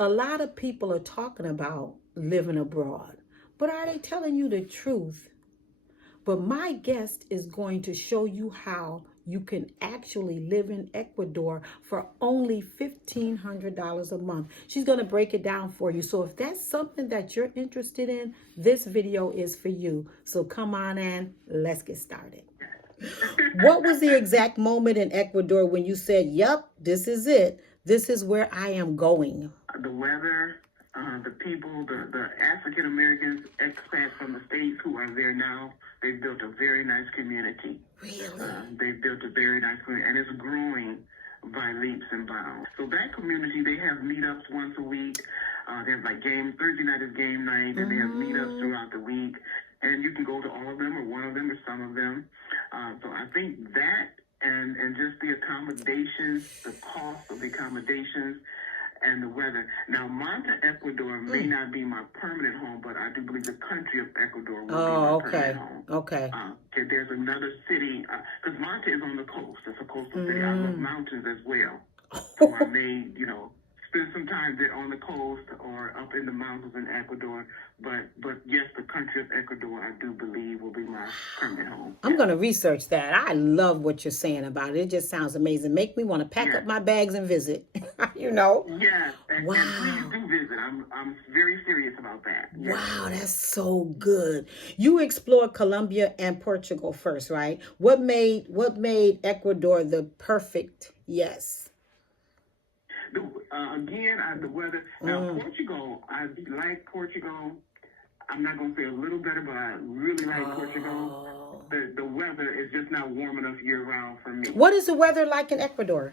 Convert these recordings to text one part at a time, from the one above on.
A lot of people are talking about living abroad, but are they telling you the truth? But my guest is going to show you how you can actually live in Ecuador for only $1,500 a month. She's going to break it down for you. So if that's something that you're interested in, this video is for you. So come on in, let's get started. What was the exact moment in Ecuador when you said, yep, this is it. This is where I am going? The weather, the people, the African Americans, expats from the States who are there now, they've built a very nice community. Really? They've built a very nice community, and it's growing by leaps and bounds. So that community, they have meetups once a week. They have like Thursday night is game night, and they have meetups throughout the week. And you can go to all of them or one of them or some of them. So I think that and just the accommodations, the cost of the accommodations, and the weather. Now, Manta, Ecuador may not be my permanent home, but I do believe the country of Ecuador will be my permanent home. Okay. There's another city, because Manta is on the coast. It's a coastal city. I love mountains as well. So I may, spend some time there on the coast or up in the mountains in Ecuador. But yes, the country of Ecuador, I do believe, will be my permanent home. I'm going to research that. I love what you're saying about it. It just sounds amazing. Make me want to pack up my bags and visit. Yes. And please do visit. I'm very serious about that. Yes. Wow, that's so good. You explored Colombia and Portugal first, right? What made Ecuador the perfect yes? The weather. Now, Portugal, I like Portugal. I'm not going to say a little better, but I really like Portugal. The weather is just not warm enough year-round for me. What is the weather like in Ecuador?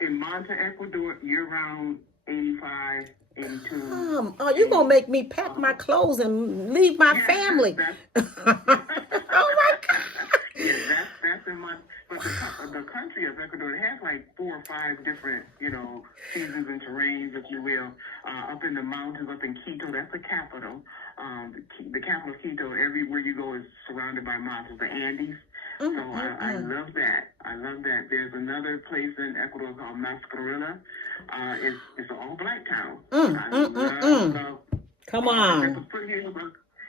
In Manta, Ecuador, year-round, 85, 82. You're going to make me pack my clothes and leave my family. Oh, my God. Yeah, that's in my... But the country of Ecuador, it has like 4 or 5 different, seasons and terrains, if you will. Up in the mountains, up in Quito, that's the capital. The capital of Quito, everywhere you go is surrounded by mountains, the Andes. So I love that. I love that. There's another place in Ecuador called Mascarilla. It's an all-black town. Love. Come on.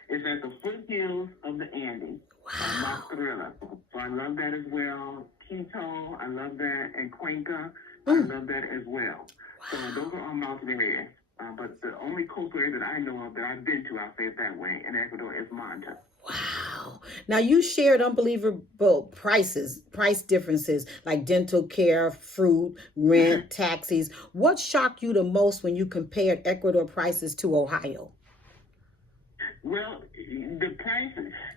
It's at the foothills of the Andes. Wow. Mascarilla. So I love that as well. Quito, I love that. And Cuenca, I love that as well. So those are all mountain areas. But the only coastal area that I know of that I've been to, I'll say it that way, in Ecuador is Manta. Wow. Now you shared unbelievable price differences like dental care, fruit, rent, taxis. What shocked you the most when you compared Ecuador prices to Ohio? Well, the price,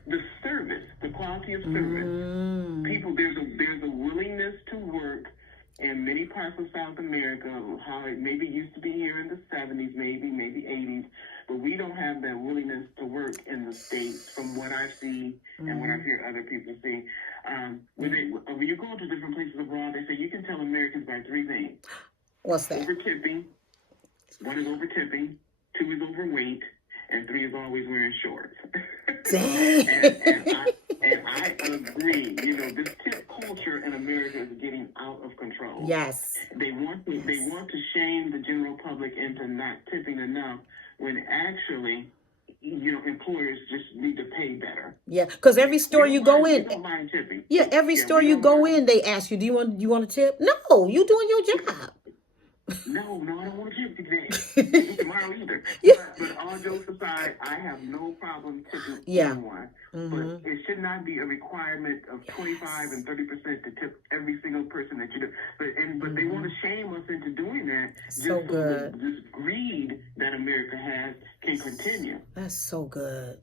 the service, the quality of service. People, there's a willingness to work in many parts of South America, how it maybe used to be here in the 70s, maybe 80s, but we don't have that willingness to work in the States from what I see and what I hear other people see. When you go to different places abroad, they say you can tell Americans by 3 things. What's that? Over-tipping. 1 is over-tipping. 2 is overweight. And 3 is always wearing shorts. Dang. and I agree. This tip culture in America is getting out of control. Yes. They want to shame the general public into not tipping enough when actually, employers just need to pay better. Yeah, because every store you go in, don't mind tipping. Yeah, every store you go in, they ask you, do you want to tip? No, you doing your job. No, I don't want to tip today. Tomorrow either. But all jokes aside, I have no problem tipping anyone. But it should not be a requirement of 25 and 30% to tip every single person that you do. But they want to shame us into doing that. So good. This greed that America has can continue. That's so good.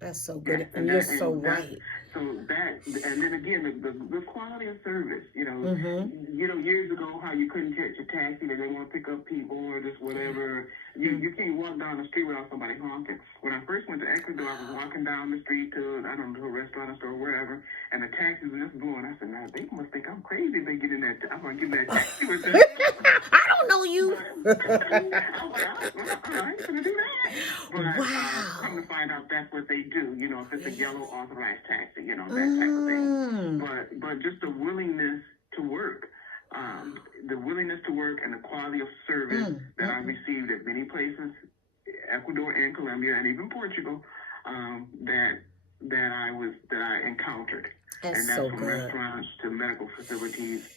That's so good. And you're so right. So that, and then again, the quality of service, years ago, how you couldn't catch a taxi, that they want to pick up people or just whatever. You can't walk down the street without somebody honking. When I first went to Ecuador, I was walking down the street to a restaurant or store, wherever, and the taxis were just going. I said, now, they must think I'm crazy if they get in that, I'm going to give that taxi with them. I don't know you. I ain't going to do that. But come to find out that's what they do, if it's a yellow authorized taxi, that type of thing. But just the willingness to work. the willingness to work and the quality of service that I received at many places, Ecuador and Colombia and even Portugal, that I encountered. That's And that's so from good. restaurants to medical facilities,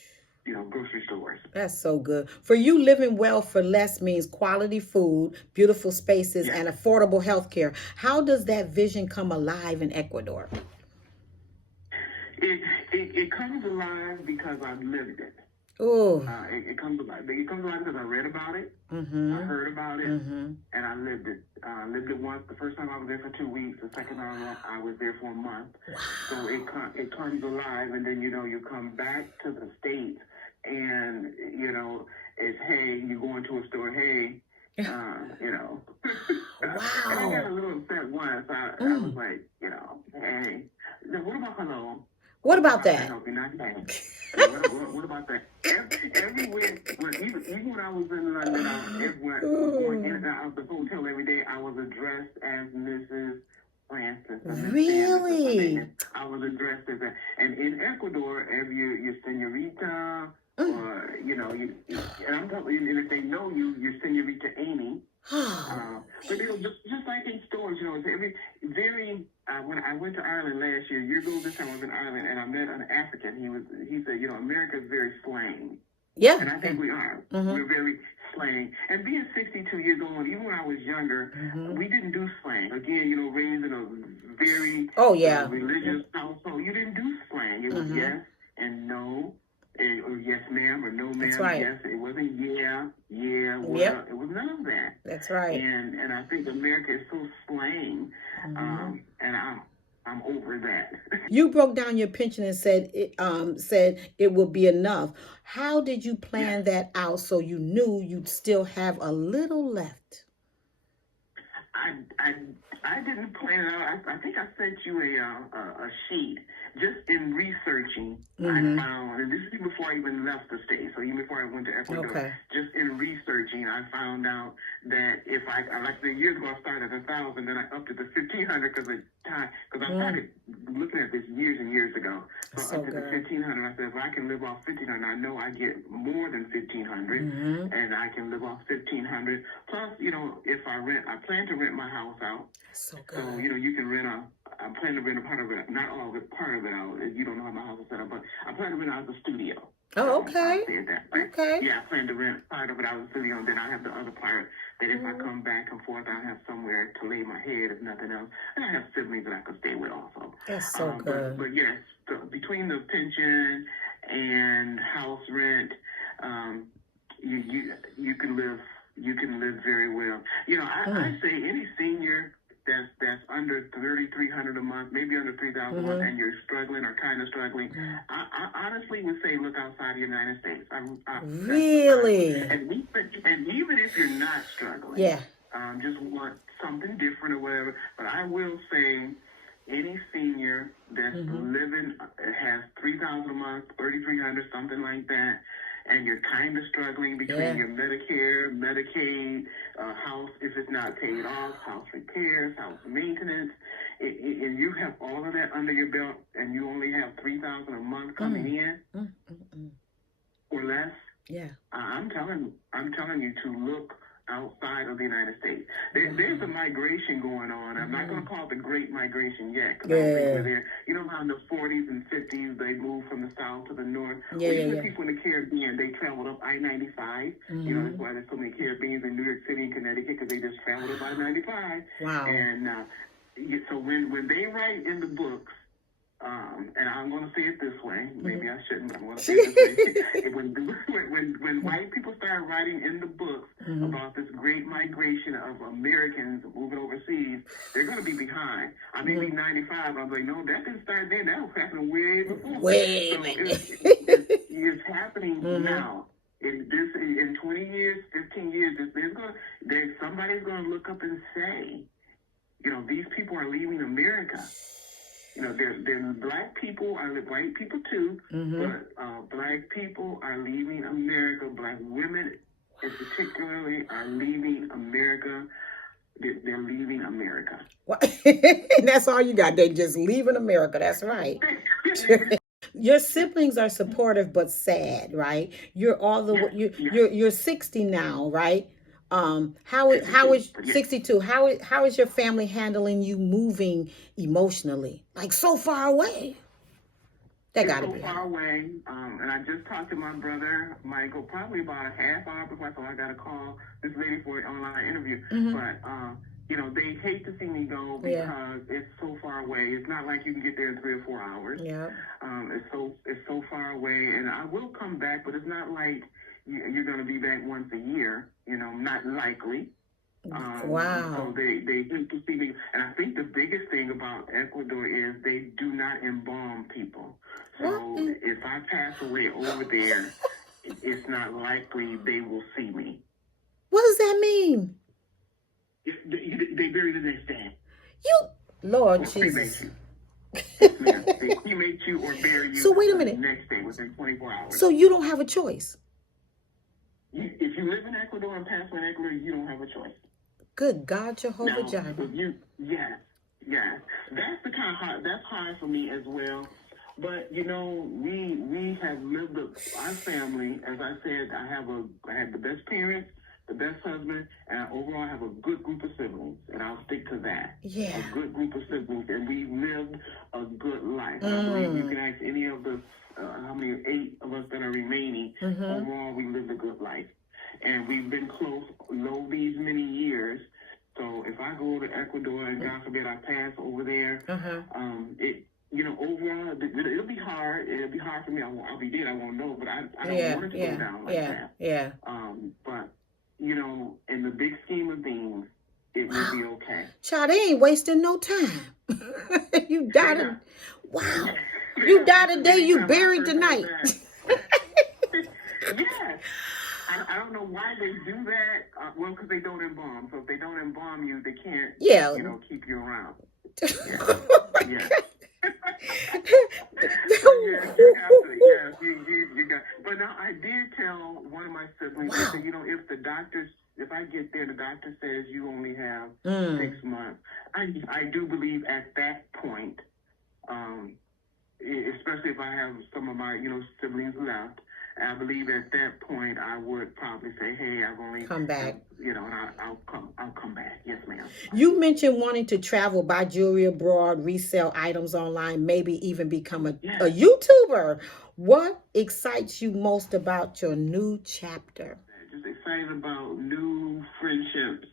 grocery stores. That's so good. For you, living well for less means quality food, beautiful spaces, Yes. and affordable health care. How does that vision come alive in Ecuador? It comes alive because I've lived it. Oh. It comes alive. It comes alive because I read about it, I heard about it, and I lived it. Lived it once. The first time I was there for 2 weeks. The second time I was there for a month. Wow. So it comes alive, and then you come back to the States, and it's hey, you go into a store, hey, Wow. And I got a little upset once. I was like, hey, what about hello? What about that? What about that? Everywhere, even when I was in London, I was everywhere, going in and out of the hotel every day. I was addressed as Mrs. Francis. Really? I was addressed as that. And in Ecuador, if you're senorita, or and I'm talking, and if they know you, you're senorita Amy. But just like in stores, it's very. When I went to Ireland last year ago this time I was in Ireland, and I met an African. He said, America is very slang. Yeah. And I think we are. We're very slang. And being 62 years old, even when I was younger, we didn't do slang. Again, raised in a very religious household, you didn't do slang. It was yes and no. Or yes, ma'am, or no, ma'am. That's right. Yes, it wasn't yeah, well, it was none of that. That's right. And I think America is so slang, and I'm over that. You broke down your pension and said it would be enough. How did you plan that out so you knew you'd still have a little left? I didn't plan it out. I think I sent you a sheet. Just in researching, I found, and this is before I even left the state, so even before I went to Ecuador, just in researching, I found out that if I like the years ago, I started at 1,000, then I upped it to 1,500 because I started looking at this years and years ago. So up to the 1,500, I said, if I can live off 1,500, I know I get more than 1,500, and I can live off 1,500. Plus, if I rent, I plan to rent my house out. So good. So, you can rent I plan to rent a part of it, not all of it, part of it out. You don't know how my house is set up, but I plan to rent out the studio. Oh, okay. I'll say it that way. Okay. Yeah, I plan to rent part of it out of the studio, and then I have the other part that if I come back and forth, I have somewhere to lay my head, if nothing else. And I have siblings that I could stay with also. That's so good. But yes, between the pension and house rent, you can live very well. I say any senior that's under 3,300 a month, maybe under 3,000 a month, and you're struggling or kind of struggling, I honestly would say look outside the United States. Really? And even if you're not struggling, just want something different or whatever. But I will say, any senior that's living has 3,000 a month, 3,300, something like that, and you're kind of struggling between your Medicare, Medicaid, house, if it's not paid off, house repairs, house maintenance, and you have all of that under your belt, and you only have 3,000 a month coming in or less. Yeah, I'm telling you to look outside of the United States. There's a migration going on. I'm not going to call it the Great Migration yet, because I don't think we're there. How in the 40s and 50s they moved from the south to the north. Even the people in the Caribbean, they traveled up I-95. That's why there's so many Caribbeans in New York City and Connecticut, because they just traveled up I-95. Wow. And so when they write in the books, and I'm going to say it this way. Maybe I shouldn't. I'm going to say it this way. When white people start writing in the books about this great migration of Americans moving overseas, they're going to be behind. I may be 95. I'm like, no, that didn't start then. That was happening way before. It's happening now. In 20 years, 15 years, somebody's going to look up and say, these people are leaving America. They're black people, white people too, but black people are leaving America. Black women, particularly, are leaving America. They're leaving America. And that's all you got. They're just leaving America. That's right. Your siblings are supportive but sad, right? You're all the you're 60 now, right? How 62, is but yes. 62? How is your family handling you moving emotionally? Like so far away. That It's gotta so be far hard. away, and I just talked to my brother Michael probably about a half hour before I thought I got to call this lady for an online interview. Mm-hmm. But they hate to see me go Yeah. because it's so far away. It's not like you can get there in 3 or 4 hours. Yeah. It's so far away, and I will come back, but it's not like you're going to be back once a year. Not likely. Wow. So they hate to see me, and I think the biggest thing about Ecuador is they do not embalm people. So What? if I pass away over there, it's not likely they will see me. What does that mean? They bury the next day. Lord Or Jesus. cremate you. Yes, ma'am. They cremate you or bury you. So wait a minute. The next day within 24 hours. So you don't have a choice. If you live in Ecuador and pass away in Ecuador, you don't have a choice. Good God, Jehovah Now, Jireh. Yes. That's the kind of hard. That's hard for me as well. But we have lived our family. As I said, I had the best parents, the best husband, and overall I have a good group of siblings, and I'll stick to that. Yeah. A good group of siblings, and we lived a good life. I believe you can ask any of the how many 8 of us that are remaining. Overall, we lived a good life. And we've been close these many years. So if I go to Ecuador and God forbid I pass over there, overall it'll be hard. It'll be hard for me. I'll be dead. I won't know. But I don't want it to go down like that. Yeah. But in the big scheme of things, it will be okay. Child, they ain't wasting no time. You died. Wow. You died today. You buried tonight. Yes. I don't know why they do that. Well, because they don't embalm. So if they don't embalm you, they can't, keep you around. Yeah. You got. But now I did tell one of my siblings, I said, if I get there, the doctor says you only have 6 months. I do believe at that point, especially if I have some of my, siblings left, I believe at that point I would probably say, "Hey, I've only come back." And I'll come back. Yes, ma'am. You mentioned wanting to travel, buy jewelry abroad, resell items online, maybe even become a YouTuber. What excites you most about your new chapter? Just excited about new friendships.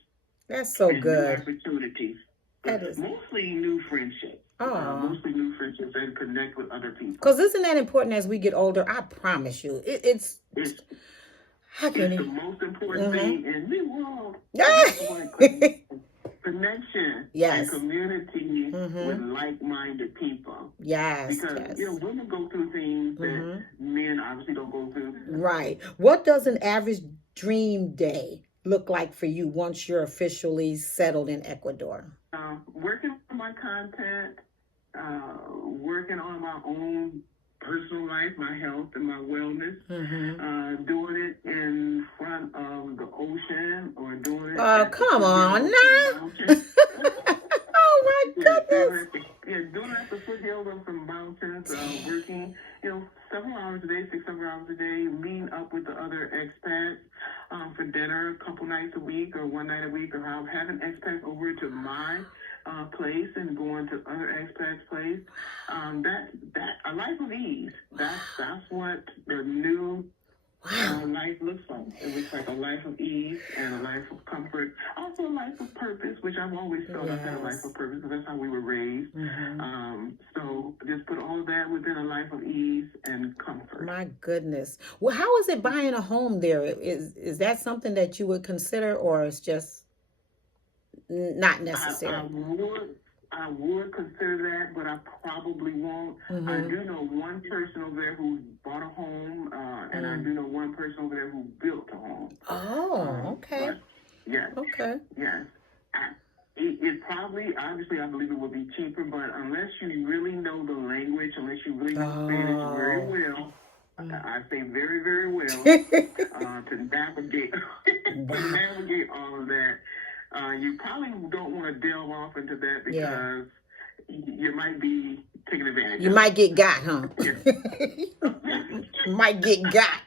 That's so good. New opportunities. That is mostly new friendships. Mostly new friendships and connect with other people. Because isn't that important as we get older? I promise you. It's the most important thing in the world. Connection and community with like-minded people. Yes. Because, women go through things that men obviously don't go through. Right. What does an average dream day look like for you once you're officially settled in Ecuador? Working on my content, working on my own personal life, my health and my wellness, doing it in front of the ocean or doing it. Oh, come on now. Oh, my goodness. Doing it at the foothills of some mountains, working, several hours a day, 6 hours a day, meeting up with the other expats for dinner a couple nights a week or one night a week, or having expats over to my place and going to other expats' place. That a life of ease. That's what the new life looks like. It looks like a life of ease and a life of comfort. Also a life of purpose, which I've always felt I've had a life of purpose, because that's how we were raised. So just put all that within a life of ease and comfort. My goodness. Well, how is it buying a home there? Is that something that you would consider, or it's just not necessary? I would consider that, but I probably won't. I do know one person over there who bought a home, and I do know one person over there who built a home. Oh, okay. Yes. Okay. Yes. It probably, obviously, I believe it would be cheaper, but unless you really know the language, unless you really know Spanish very well, I say very, very well, to navigate all of that. You probably don't want to delve off into that, because you might be taken advantage You of. might get got, huh? Yes. You might get got.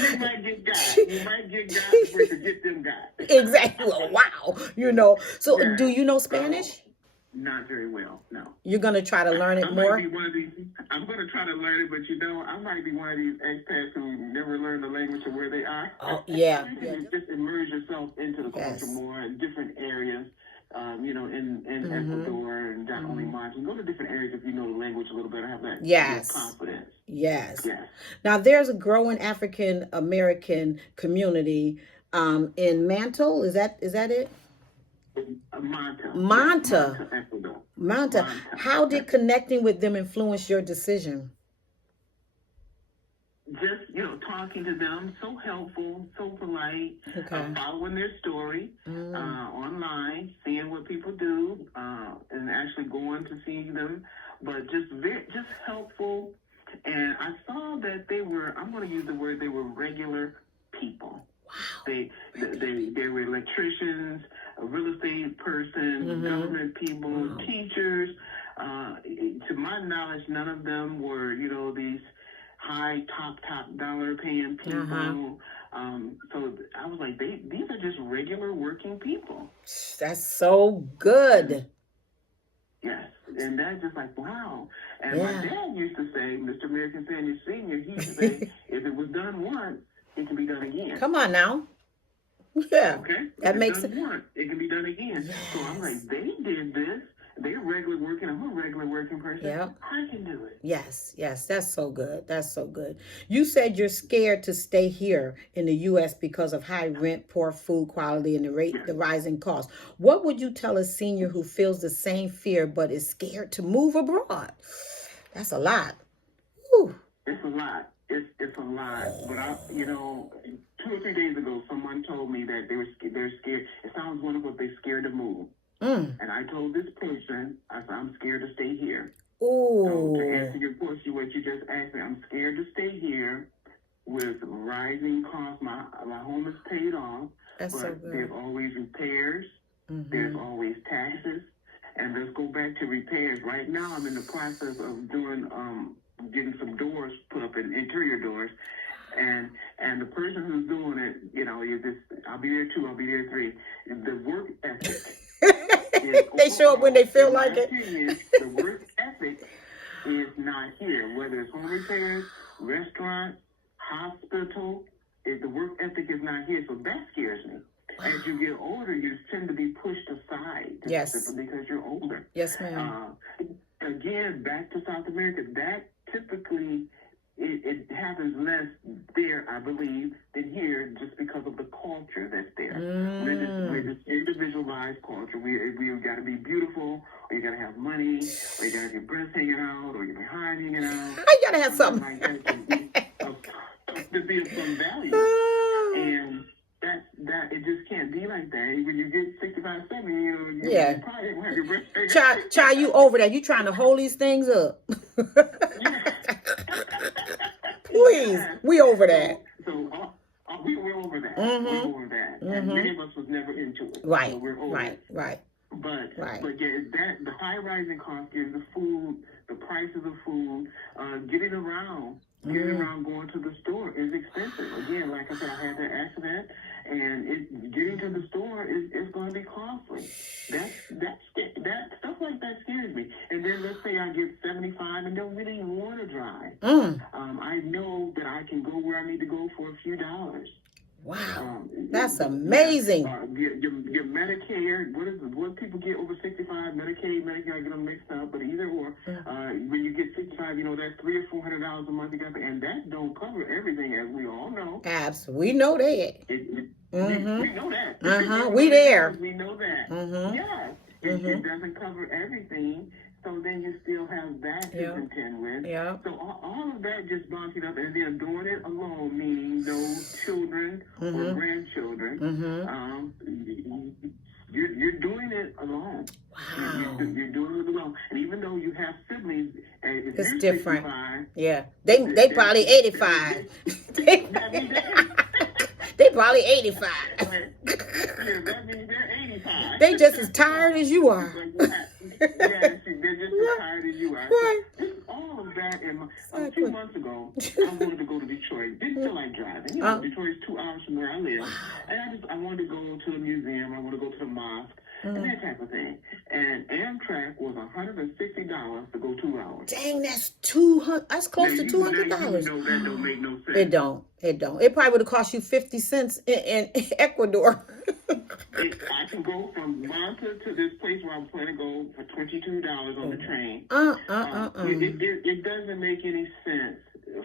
You might get got. You might get got before you get them got. Exactly. Well, wow. So Yeah. do you know Spanish? Not very well, no. You're going to try to learn it I more? might be one of these. I'm going to try to learn it, but I might be one of these expats who never learn the language of where they are. Oh, yeah. You just immerse yourself into the culture more in different areas. In Ecuador and not only mine. You go to different areas if you know the language a little better, have that confidence. Yes. Now, there's a growing African American community in Mantle. Is that it? Manta, Ecuador. Manta. How did connecting with them influence your decision? Just, talking to them, so helpful, so polite, following their story online, seeing what people do, and actually going to see them, but just helpful. And I saw that I'm going to use the word, they were regular people. Wow. They were electricians, a real estate person, government people, teachers. To my knowledge, none of them were, these high top dollar paying people. So I was like, these are just regular working people. That's so good. Yes, and that's just like, wow. And my dad used to say, Mr. American Senior, he used to say, if it was done once, it can be done again. Come on now. Yeah. Okay? That makes sense. It can be done again. Yes. So I'm like, they did this. They're regular working. I'm a regular working person. Yep. I can do it. Yes. That's so good. That's so good. You said you're scared to stay here in the U.S. because of high rent, poor food quality, and the rising costs. What would you tell a senior who feels the same fear but is scared to move abroad? That's a lot. Whew. It's a lot. It's a lot. But 2 or 3 days ago, someone told me that they're scared. It sounds wonderful, they're scared to move. And I told this person, I said, I'm scared to stay here. Ooh. So to answer your question, what you just asked me, I'm scared to stay here with rising costs. My home is paid off, but there's always repairs. There's always taxes. And let's go back to repairs. Right now, I'm in the process of doing, getting some doors put up, in interior doors. And the person who's doing it, I'll be there 2, I'll be there 3. The work ethic. They show up when they feel like it. The work ethic is not here. Whether it's home repairs, restaurant, hospital, the work ethic is not here. So that scares me. As you get older, you tend to be pushed aside. Simply because you're older. Yes, ma'am. Again, back to South America, that typically it happens less there, I believe, than here, just because of the culture that's there. We're this individualized culture. We got to be beautiful, or you got to have money, or you got to have your breasts hanging out, or your behind hanging out. You got to have something like that to be of some value. And that it just can't be like that. When you get 65, 70, you probably won't have your breasts hanging out. Child, you over there. You trying to hold these things up. Please, we over that. So we're over that. We're over that. And many of us was never into it. Right. So we're over it. Right. But the high rising costs, the food, the prices of food, getting around, going to the store is expensive. Again, like I said, I had that accident, and getting to the store is going to be costly. That stuff like that scares me. And then let's say I get 75 and don't really want to drive. I know that I can go where I need to go for a few dollars. Wow, that's amazing. Your Medicare, what people get over 65, Medicaid, I get them mixed up, but either or, when you get 65, that's $300 or $400 a month you got to, and that don't cover everything, as we all know. We know that. We know that. We there. We know that. Yes. It doesn't cover everything. So then you still have that to contend with. So all of that just bunches up, and then doing it alone, meaning no children or grandchildren. You're doing it alone. Wow. You're doing it alone. And even though you have siblings, it's different. They probably 85. They probably 85. That means they're 85. They just as tired as you are. they're just as tired as you are. Right. So it's all of that. And a few months ago, I wanted to go to Detroit. Didn't feel like driving. You know, Detroit is 2 hours from where I live. And I wanted to go to the museum. I want to go to the mosque. And that type of thing. And Amtrak was $160 to go 2 hours. Dang, that's $200. That's close to $200. You know that don't make no sense. It don't. It don't. It probably would have cost you 50 cents in Ecuador. I can go from Manta to this place where I'm planning to go for $22 on the train. It doesn't make any sense.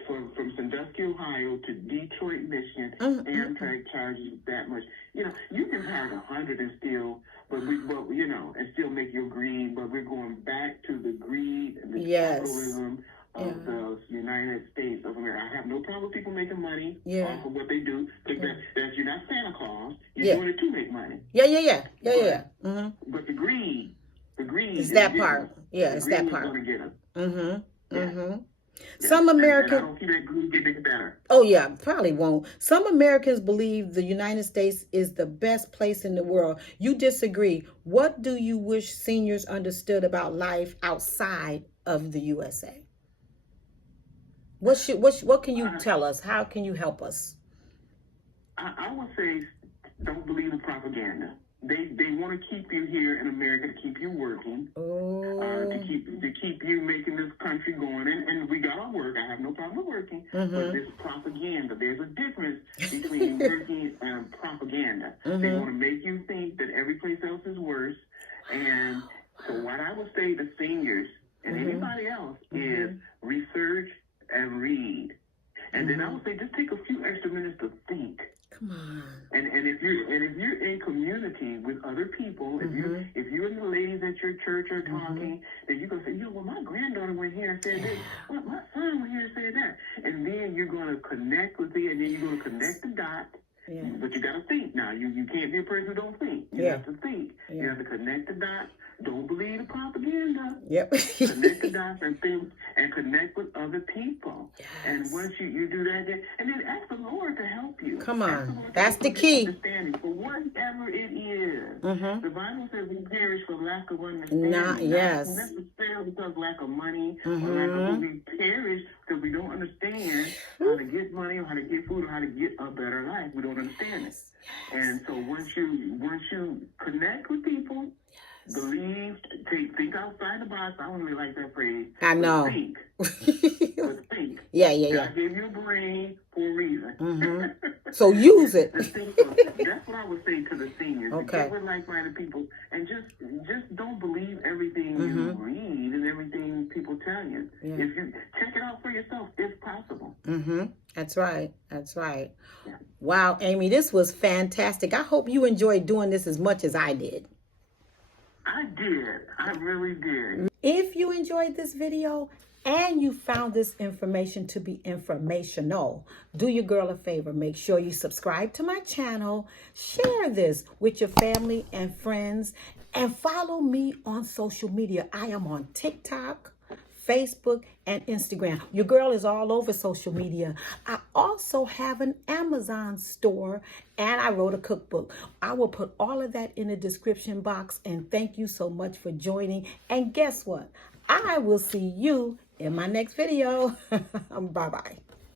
From Sandusky, Ohio to Detroit, Michigan, Amtrak charges that much. You know, you can charge $100 and still, but you know, and still make your greed. But we're going back to the greed and the capitalism of the United States of America. I have no problem with people making money off of what they do. Because that's you're not Santa Claus. You're doing it to make money. But the greed is that part. Yeah, it's that part. Going to get us. Some Americans. And I don't see that group getting better. Oh yeah, probably won't. Some Americans believe the United States is the best place in the world. You disagree. What do you wish seniors understood about life outside of the USA? What can you tell us? How can you help us? I would say don't believe in propaganda. They want to keep you here in America, to keep you working, to keep you making this country going. And we got to work. I have no problem with working. But this propaganda, there's a difference between working and propaganda. They want to make you think that every place else is worse. And so what I would say to seniors and anybody else is research and read. And then I would say just take a few extra minutes to think. Come on. And if you're in community with other people, if you and the ladies at your church are talking, then you can say, well, my granddaughter went here and said this. Well, my son went here and said that. And then you're going to connect with it, and then you're going to connect the dots. Yeah. But you got to think now. You can't be a person who don't think. You have to think. Yeah. You have to connect the dots. Don't believe the propaganda. Yep. Connect the dots and think and connect with other people. Yes. And once you do that, and then ask the Lord to help you. Come on. That's the key. Understanding for whatever it is. The Bible says we perish for lack of understanding. Not necessarily because of lack of money or lack of we perish because we don't understand how to get money or how to get food or how to get a better life. We don't understand it. And so once you connect with people, believe, think outside the box. I don't really like that phrase. I know. Think. But think. Yeah. God gave you a brain for a reason. So use it. That's what I would say to the seniors. Okay. Get with like-minded people and just don't believe everything you read and everything people tell you. Yeah. If you check it out for yourself, if possible. That's right. Yeah. Wow, Amy, this was fantastic. I hope you enjoyed doing this as much as I did. I did. I really did. If you enjoyed this video and you found this information to be informational, do your girl a favor. Make sure you subscribe to my channel, share this with your family and friends, and follow me on social media. I am on TikTok, Facebook, and Instagram. Your girl is all over social media. I also have an Amazon store and I wrote a cookbook. I will put all of that in the description box, and thank you so much for joining. And guess what? I will see you in my next video. Bye-bye.